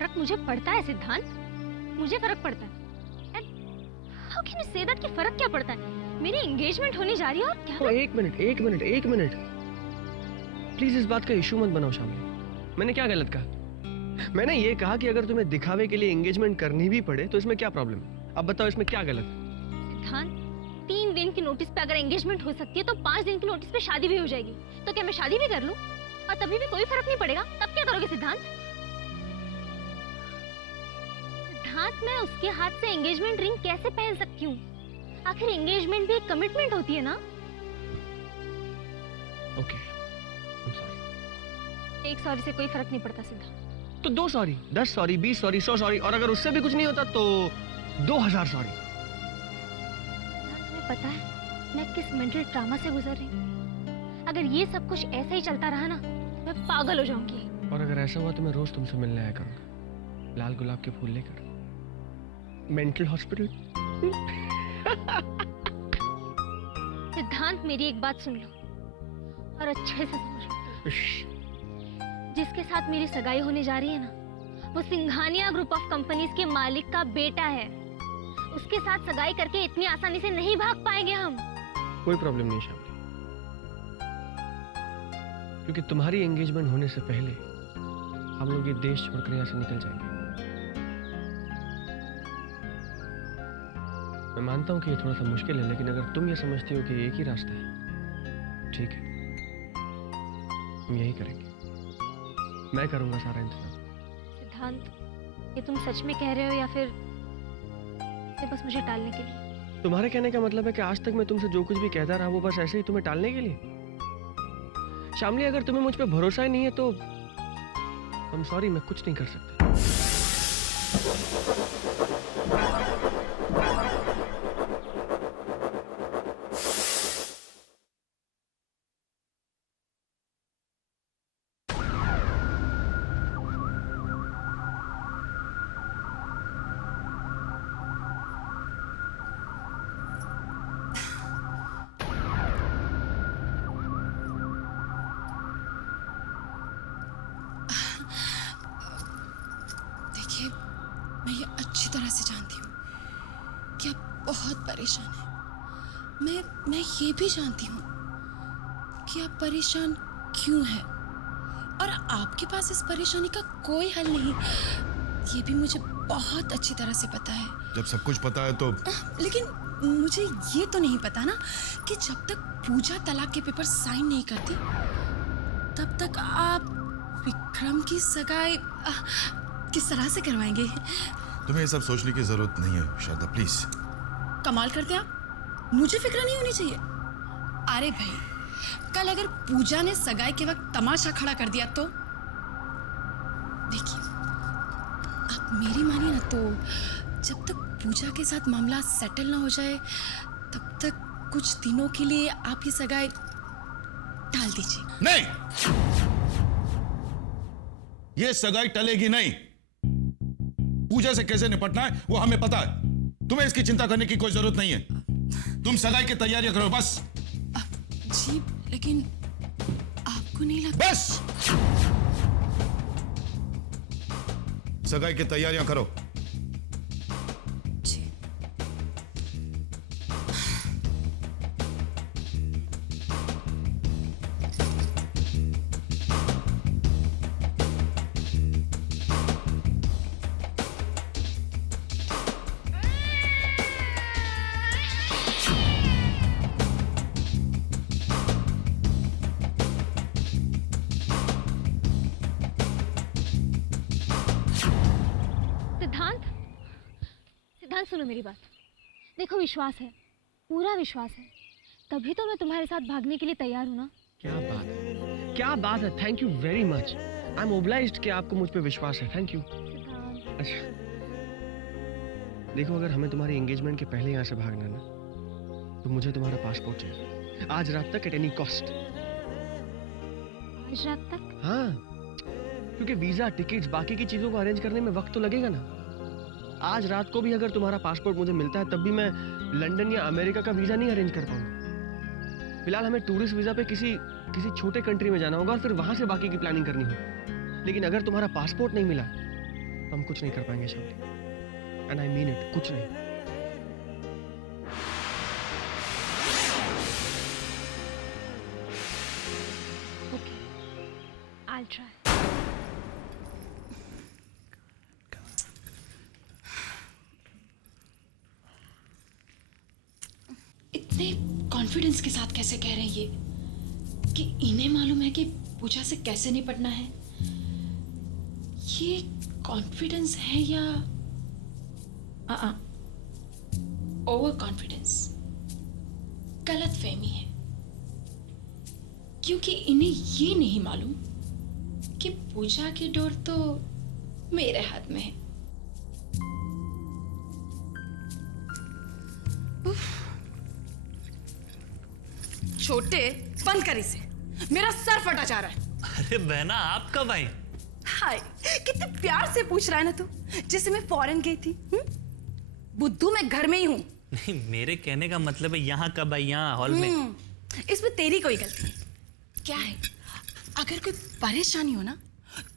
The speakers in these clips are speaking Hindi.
फर्क मुझे पड़ता है सिद्धांत, मुझे फर्क पड़ता है। How can you say that कि फर्क क्या पड़ता है? मेरी एंगेजमेंट होने जा रही है और क्या? तो एक मिनट प्लीज इस बात का इशू मत बनाओ शामिली। मैंने क्या गलत कहा? मैंने ये कहा कि अगर तुम्हें दिखावे के लिए एंगेजमेंट करनी भी पड़े तो इसमें क्या प्रॉब्लम है? अब बताओ इसमें क्या गलत है? सिद्धांत, 3 दिन की नोटिस पे अगर एंगेजमेंट हो सकती है तो 5 दिन की नोटिस पे शादी भी हो जाएगी। तो क्या मैं शादी भी कर लूं और तभी भी कोई फर्क नहीं पड़ेगा? तब क्या करोगे सिद्धांत? सिद्धांत, मैं उसके हाथ से एंगेजमेंट रिंग कैसे पहन सकती हूँ? आखिर एंगेजमेंट भी एक कमिटमेंट होती है ना? Okay, I'm sorry। एक सॉरी से कोई फर्क नहीं पड़ता सिद्धांत। तो 2 सॉरी, 10 सॉरी, 20 सॉरी, 100 सॉरी, और अगर उससे भी कुछ नहीं होता तो 2000 सॉरी। तुम्हें पता है मैं किस मेंटल ट्रॉमा से गुजर रही हूँ? अगर ये सब कुछ ऐसे ही चलता रहा ना, मैं पागल हो जाऊंगी। और अगर ऐसा हुआ तो मैं रोज तुमसे मिलने आया करूंगा, लाल गुलाब के फूल लेकर, मेंटल हॉस्पिटल। सिद्धांत, मेरी एक बात सुन लो और अच्छे से समझ लो। जिसके साथ मेरी सगाई होने जा रही है ना, वो सिंघानिया ग्रुप ऑफ कंपनीज के मालिक का बेटा है। उसके साथ सगाई करके इतनी आसानी से नहीं भाग पाएंगे हम। कोई प्रॉब्लम नहीं शामिली, क्योंकि तुम्हारी एंगेजमेंट होने से पहले हम लोग ये देश छोड़कर यहाँ से निकल जाएंगे। मैं मानता हूँ कि ये थोड़ा सा मुश्किल है, लेकिन अगर तुम ये समझती हो कि एक ही रास्ता है, ठीक है, हम यही करेंगे। मैं करूंगा सारा इंतजाम। सिद्धांत, ये तुम सच में कह रहे हो या फिर ये बस मुझे टालने के लिए? तुम्हारे कहने का मतलब है कि आज तक मैं तुमसे जो कुछ भी कहता रहा वो बस ऐसे ही तुम्हें टालने के लिए? शामली, अगर तुम्हें मुझ पे भरोसा ही नहीं है तो I'm sorry, मैं कुछ नहीं कर सकता। मैं ये अच्छी तरह से जानती हूँ कि आप बहुत परेशान हैं। मैं ये भी जानती हूँ कि आप परेशान क्यों हैं और आपके पास इस परेशानी का कोई हल नहीं। ये भी मुझे बहुत अच्छी तरह से पता है। जब सब कुछ पता है तो लेकिन मुझे ये तो नहीं पता ना कि जब तक पूजा तलाक के पेपर साइन नहीं करती तब तक आप विक्रम की सगाई किस तरह से करवाएंगे? तुम्हें ये सब सोचने की जरूरत नहीं है शारदा, प्लीज। कमाल करते आप, मुझे फिक्र नहीं होनी चाहिए। अरे भाई, कल अगर पूजा ने सगाई के वक्त तमाशा खड़ा कर दिया तो देखिए, आप मेरी मानिए ना, तो जब तक पूजा के साथ मामला सेटल ना हो जाए तब तक कुछ दिनों के लिए आप ये सगाई टाल दीजिए। नहीं, ये सगाई टलेगी नहीं। पूजा से कैसे निपटना है वो हमें पता है। तुम्हें इसकी चिंता करने की कोई जरूरत नहीं है। तुम सगाई की तैयारियां करो बस। जी, लेकिन आपको नहीं लगता? बस, सगाई की तैयारियां करो। जी। सिद्धांत, सुनो मेरी बात। देखो, विश्वास है, पूरा विश्वास है, तभी तो मैं तुम्हारे साथ भागने के लिए तैयार हूँ ना। क्या बात है, क्या बात है। Thank you very much. I am obliged कि आपको मुझ पे विश्वास है। Thank you. अच्छा, देखो, अगर हमें तुम्हारी एंगेजमेंट के पहले यहाँ से भागना ना तो मुझे तुम्हारा पासपोर्ट चाहिए आज रात तक, एट एनी कॉस्ट। आज रात तक? हाँ, क्योंकि वीजा, टिकट्स, बाकी की चीजों को अरेंज करने में वक्त तो लगेगा ना। आज रात को भी अगर तुम्हारा पासपोर्ट मुझे मिलता है तब भी मैं लंदन या अमेरिका का वीजा नहीं अरेंज कर पाऊंगा। फिलहाल हमें टूरिस्ट वीजा पे किसी छोटे कंट्री में जाना होगा और फिर वहां से बाकी की प्लानिंग करनी होगी। लेकिन अगर तुम्हारा पासपोर्ट नहीं मिला हम कुछ नहीं कर पाएंगे शादी, एंड आई मीन इट, कुछ नहीं। Okay, I'll try. इतने कॉन्फिडेंस के साथ कैसे कह रहे हैं ये कि इन्हें मालूम है कि पूजा से कैसे निपटना है? ये कॉन्फिडेंस है या ओवर कॉन्फिडेंस, गलत फहमी है? क्योंकि इन्हें ये नहीं मालूम कि पूजा की डोर तो मेरे हाथ में है। छोटे, बंद कर इसे, मेरा सर फटा जा रहा है। अरे बहना, आप कब आई? हाय, कितने प्यार से पूछ रहा है ना तू, जैसे मैं फॉरेन गई थी। बुद्धू, मैं घर में ही हूँ। नहीं, मेरे कहने का मतलब है यहाँ कब आई, यहाँ हॉल में? इसमें तेरी कोई गलती नहीं। क्या है, अगर कोई परेशानी हो ना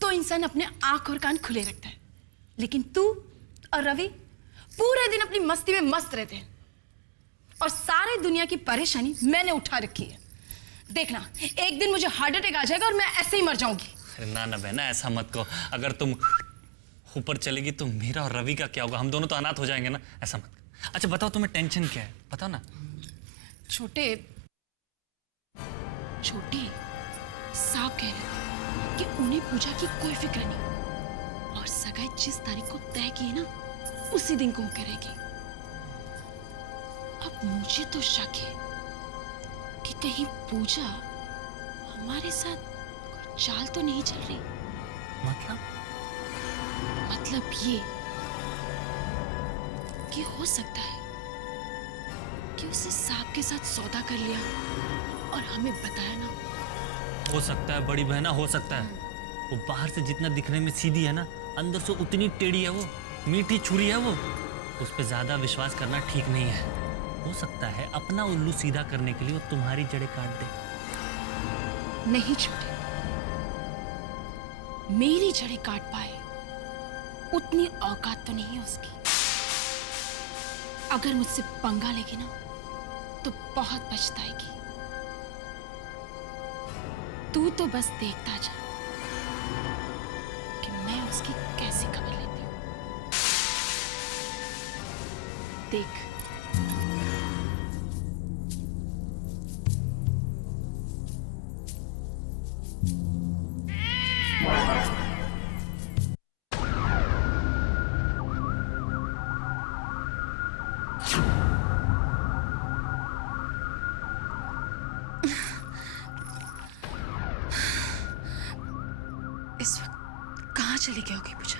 तो इंसान अपने आंख और कान खुले रखता है, लेकिन तू और रवि पूरे दिन अपनी मस्ती में मस्त रहते हैं और सारी दुनिया की परेशानी मैंने उठा रखी है। देखना, एक दिन मुझे हार्ट अटैक आ जाएगा और मैं ऐसे ही मर जाऊंगी। अरे ना ना बहना, ऐसा मत कहो। अगर तुम ऊपर चलेगी तो मेरा और रवि का क्या होगा? हम दोनों तो अनाथ हो जाएंगे ना। ऐसा मत। अच्छा बताओ, तुम्हें टेंशन क्या है, बताओ ना। छोटे साहब कह रहे थे कि उन्हें पूजा की कोई फिक्र नहीं और सगाई जिस तारीख को तय की है ना उसी दिन को करेगी। अब मुझे तो शक है कि कहीं पूजा हमारे साथ कोई चाल तो नहीं चल रही। मतलब ये कि हो सकता है कि उसने सांप के साथ सौदा कर लिया और हमें बताया ना। हो सकता है बड़ी बहना, हो सकता है। वो बाहर से जितना दिखने में सीधी है ना, अंदर से उतनी टेढ़ी है वो, मीठी छुरी है वो। उस पर ज्यादा विश्वास करना ठीक नहीं है। हो सकता है अपना उल्लू सीधा करने के लिए वो तुम्हारी जड़ें काट दे। नहीं छोटे, मेरी जड़ें काट पाए उतनी औकात तो नहीं है उसकी। अगर मुझसे पंगा लेगी ना तो बहुत पछताएगी। तू तो बस देखता जा कि मैं उसकी कैसी खबर लेती हूँ। देख, इस वक्त कहाँ चली गई होगी पूजा?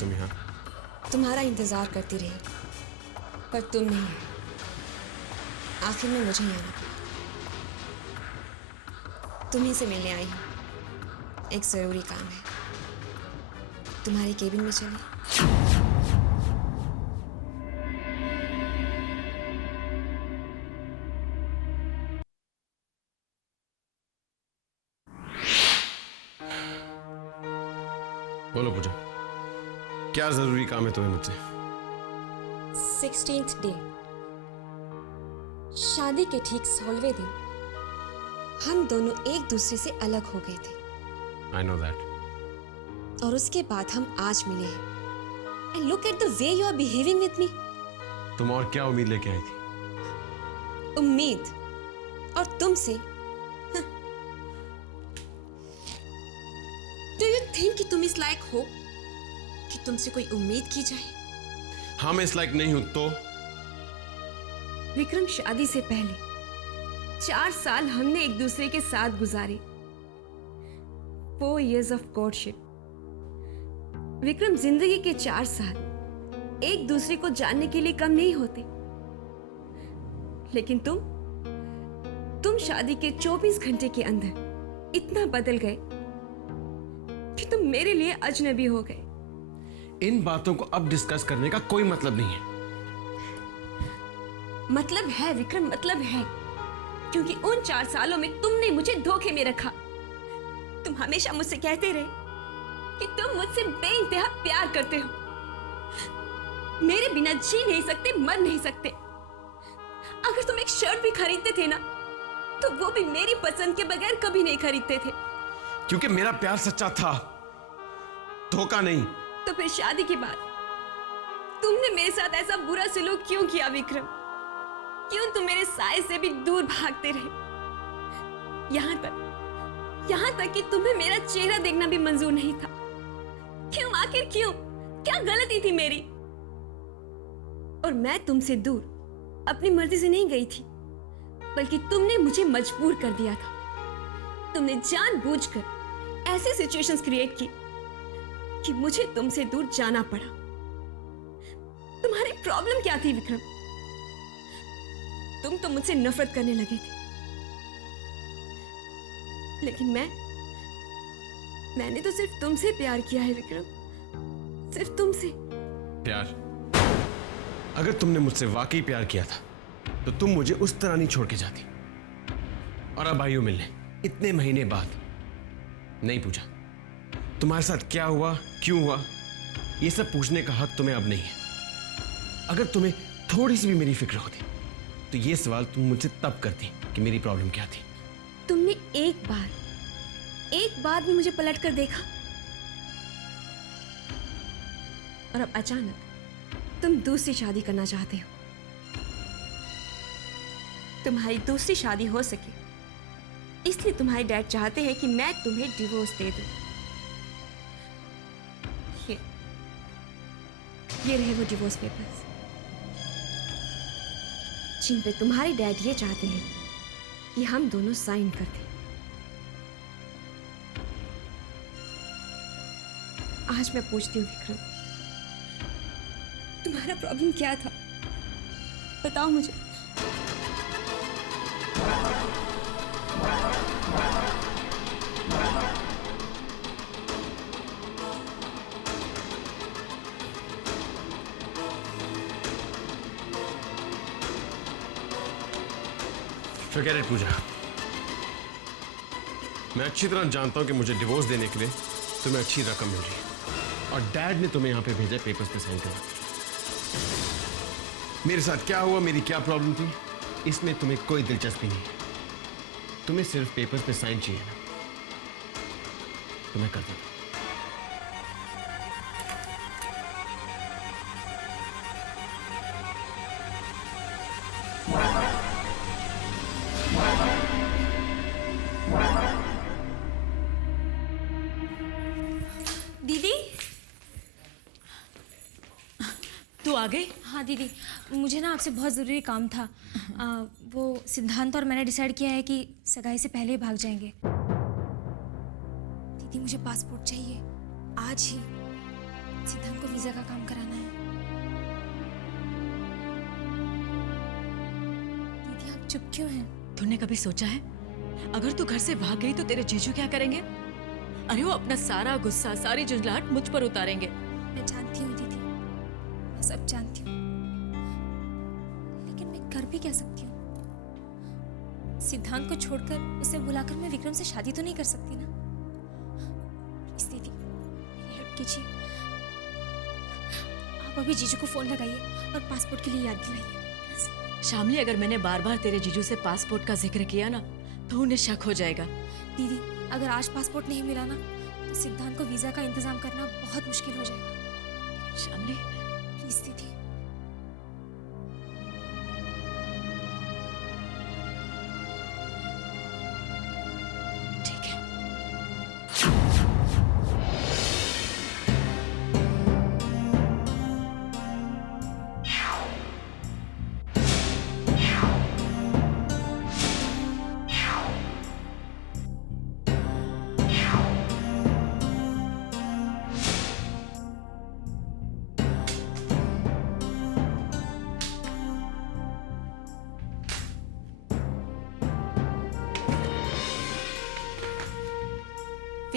तुम यहाँ? तुम्हारा इंतजार करती रही पर तुम नहीं आए। आखिर में मुझे ही आना पड़ा। तुम्हीं से मिलने आई हूँ। एक जरूरी काम है। तुम्हारे केबिन में चले। बोलो पूजा, क्या जरूरी काम है तुम्हें मुझसे? 16th डे, शादी के ठीक 16वें दिन हम दोनों एक दूसरे से अलग हो गए थे। I know that. और उसके बाद हम आज मिले हैं। And look at the way you are behaving with me. तुम और क्या उम्मीद लेके आई थी? उम्मीद और तुमसे? Do you think कि तुम इस लायक हो कि तुमसे कोई उम्मीद की जाए? हाँ मैं इस लायक नहीं हूं तो विक्रम, शादी से पहले 4 साल हमने एक दूसरे के साथ गुजारे। 4 years of courtship। विक्रम, जिंदगी के 4 साल एक दूसरे को जानने के लिए कम नहीं होते, लेकिन तुम शादी के 24 घंटे के अंदर इतना बदल गए कि तुम मेरे लिए अजनबी हो गए। इन बातों को अब डिस्कस करने का कोई मतलब नहीं है। मतलब है विक्रम, मतलब है, क्योंकि उन 4 सालों में तुमने मुझे धोखे में रखा। तुम हमेशा मुझसे कहते रहे कि तुम मुझसे बेइंतहा प्यार करते हो, मेरे बिना जी नहीं सकते, मर नहीं सकते। अगर तुम एक शर्ट भी खरीदते थे ना, तो वो भी मेरी पसंद के बगैर कभी नहीं खरीदते थे। क्योंकि मेरा प्यार सच्चा था, धोखा नहीं। तो फिर शादी के बाद तुमने मेरे साथ ऐसा बुरा सलूक क्यों किया विक्रम? क्यों तुम मेरे साए से भी दूर भागते रहे? यहाँ तक कि तुम्हें मेरा चेहरा देखना भी मंजूर नहीं था। क्यों? आखिर क्यों? क्या गलती थी मेरी? और मैं तुमसे दूर अपनी मर्जी से नहीं गई थी, बल्कि तुमने मुझे मजबूर कर दिया था। तुमने जानबूझकर ऐसी सिचुएशंस क्रिएट की कि मुझे तुमसे दूर जाना पड़ा। तुम्हारी प्रॉब्लम क्या थी विक्रम? तुम तो मुझसे नफरत करने लगे थे, लेकिन मैंने तो सिर्फ तुमसे प्यार किया है विक्रम, सिर्फ तुमसे। प्यार? अगर तुमने मुझसे वाकई प्यार किया था तो तुम मुझे उस तरह नहीं छोड़ के जाती। और अब आई हो मिलने इतने महीने बाद। नहीं पूछा तुम्हारे साथ क्या हुआ, क्यों हुआ, ये सब पूछने का हक तुम्हें अब नहीं है। अगर तुम्हें थोड़ी सी भी मेरी फिक्र होती तो ये सवाल तुम मुझसे तब करती कि मेरी प्रॉब्लम क्या थी। तुमने एक बार भी मुझे पलट कर देखा? और अब अचानक तुम दूसरी शादी करना चाहते हो। तुम्हारी दूसरी शादी हो सके इसलिए तुम्हारे डैड चाहते हैं कि मैं तुम्हें डिवोर्स दे दूं। ये रहे वो डिवोर्स पेपर्स जिन पे तुम्हारे डैड ये चाहते हैं कि हम दोनों साइन कर दें। आज मैं पूछती हूँ विक्रम, तुम्हारा प्रॉब्लम क्या था? बताओ मुझे। Forget it, पूजा। मैं अच्छी तरह जानता हूं कि मुझे डिवोर्स देने के लिए तुम्हें अच्छी रकम मिल रही है और डैड ने तुम्हें यहां पे भेजा पेपर्स पे साइन करवा। मेरे साथ क्या हुआ, मेरी क्या प्रॉब्लम थी, इसमें तुम्हें कोई दिलचस्पी नहीं। तुम्हें सिर्फ पेपर्स पे साइन चाहिए ना, तो मैं कर देता हूं। दीदी, तू आ गई? हाँ दीदी, मुझे ना आपसे बहुत ज़रूरी काम था। वो सिद्धांत और मैंने डिसाइड किया है कि सगाई से पहले ही भाग जाएंगे। दीदी मुझे पासपोर्ट चाहिए आज ही। सिद्धांत को वीज़ा का काम कराना है। दीदी आप चुप क्यों हैं? तूने कभी सोचा है अगर तू घर से भाग गई तो तेरे जीजू क्या करेंगे? अरे वो अपना सारा गुस्सा, सारी झुंझलाहट मुझ पर उतारेंगे। मैं जानती हूँ दीदी, मैं सब जानती हूँ, लेकिन मैं कर भी क्या सकती हूँ? सिद्धांत को छोड़कर, उसे बुलाकर मैं विक्रम से शादी तो नहीं कर सकती ना। प्लीज दीदी मेरी हेल्प कीजिए। आप अभी जीजू को फोन लगाइए और पासपोर्ट के लिए याद दिलाइए। शामली, अगर मैंने बार बार तेरे जीजू से पासपोर्ट का जिक्र किया ना तो उन्हें शक हो जाएगा। दीदी अगर आज पासपोर्ट नहीं मिला ना तो सिद्धांत को वीजा का इंतजाम करना बहुत मुश्किल हो जाएगा। शामली, प्लीज दीदी। ठीक है।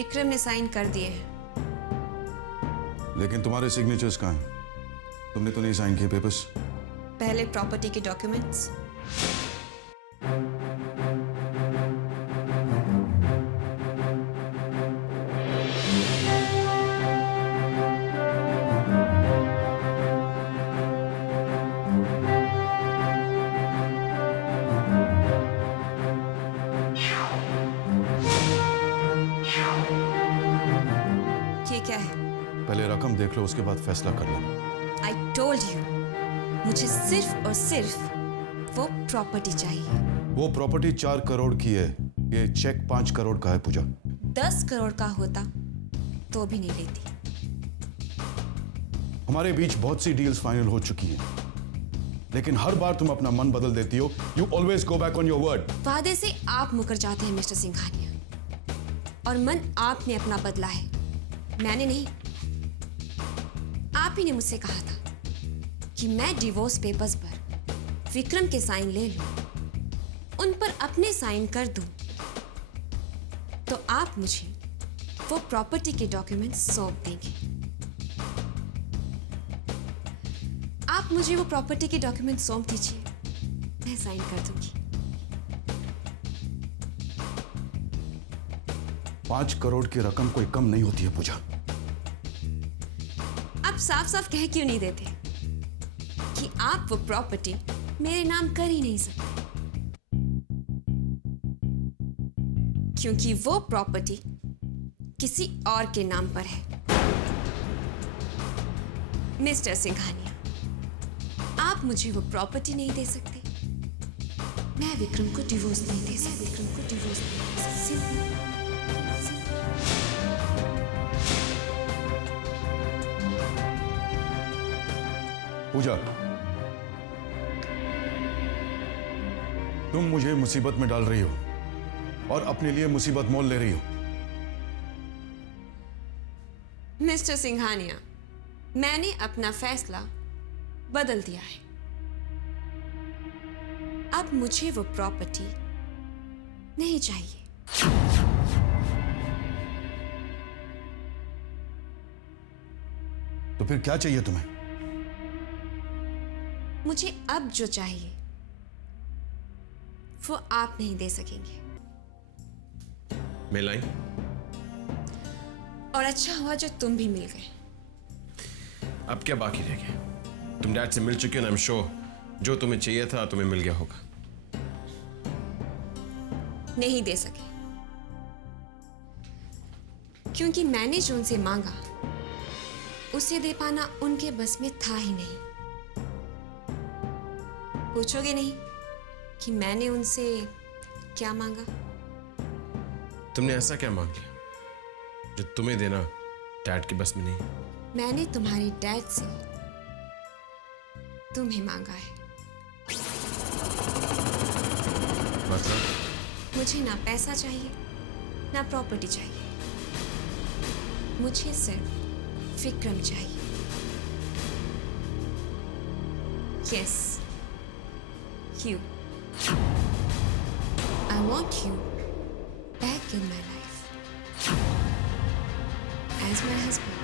विक्रम ने साइन कर दिए हैं। लेकिन तुम्हारे सिग्नेचर्स कहाँ हैं? तुमने तो नहीं साइन किए पेपर्स। पहले प्रॉपर्टी के डॉक्यूमेंट्स। ये क्या है? पहले रकम देख लो, उसके बाद फैसला कर लेना। आई टोल्ड यू, मुझे सिर्फ और सिर्फ वो प्रॉपर्टी चाहिए। वो प्रॉपर्टी 4 करोड़ की है, ये चेक 5 करोड़ का है पूजा। 10 करोड़ का होता तो भी नहीं लेती। हमारे बीच बहुत सी डील्स फाइनल हो चुकी हैं, लेकिन हर बार तुम अपना मन बदल देती हो। You always go back on your word. वादे से आप मुकर जाते हैं मिस्टर सिंघानिया, और मन आपने अपना बदला है, मैंने नहीं। आप ही ने मुझसे कहा था कि मैं डिवोर्स पेपर्स पर विक्रम के साइन ले लूं, उन पर अपने साइन कर दूं, तो आप मुझे वो प्रॉपर्टी के डॉक्यूमेंट्स सौंप देंगे। आप मुझे वो प्रॉपर्टी के डॉक्यूमेंट्स सौंप दीजिए, मैं साइन कर दूंगी। 5 करोड़ की रकम कोई कम नहीं होती है पूजा। आप साफ साफ कह क्यों नहीं देते कि आप वो प्रॉपर्टी मेरे नाम कर ही नहीं सकते? क्योंकि वो प्रॉपर्टी किसी और के नाम पर है। मिस्टर सिंघानिया, आप मुझे वो प्रॉपर्टी नहीं दे सकते, मैं विक्रम को डिवोर्स नहीं दे सकती। विक्रम को डिवोर्स नहीं दे सकती। पूजा, तुम मुझे मुसीबत में डाल रही हो और अपने लिए मुसीबत मोल ले रही हो। मिस्टर सिंघानिया, मैंने अपना फैसला बदल दिया है। अब मुझे वो प्रॉपर्टी नहीं चाहिए। तो फिर क्या चाहिए तुम्हें? मुझे अब जो चाहिए वो आप नहीं दे सकेंगे। मिल आई? और अच्छा हुआ जो तुम भी मिल गए। अब क्या बाकी रह गया? तुम डैड से मिल चुके हो ना, आई एम श्योर जो तुम्हें चाहिए था तुम्हें मिल गया होगा। नहीं दे सके, क्योंकि मैंने जो उनसे मांगा उसे दे पाना उनके बस में था ही नहीं। पूछोगे नहीं कि मैंने उनसे क्या मांगा? तुमने ऐसा क्या मांग लिया जो तुम्हें देना डैड की बस में नहीं? मैंने तुम्हारे डैड से तुम्हें मांगा है। मतलब? मुझे ना पैसा चाहिए ना प्रॉपर्टी चाहिए, मुझे सिर्फ विक्रम चाहिए। Yes, you. I want you back in my life as my husband.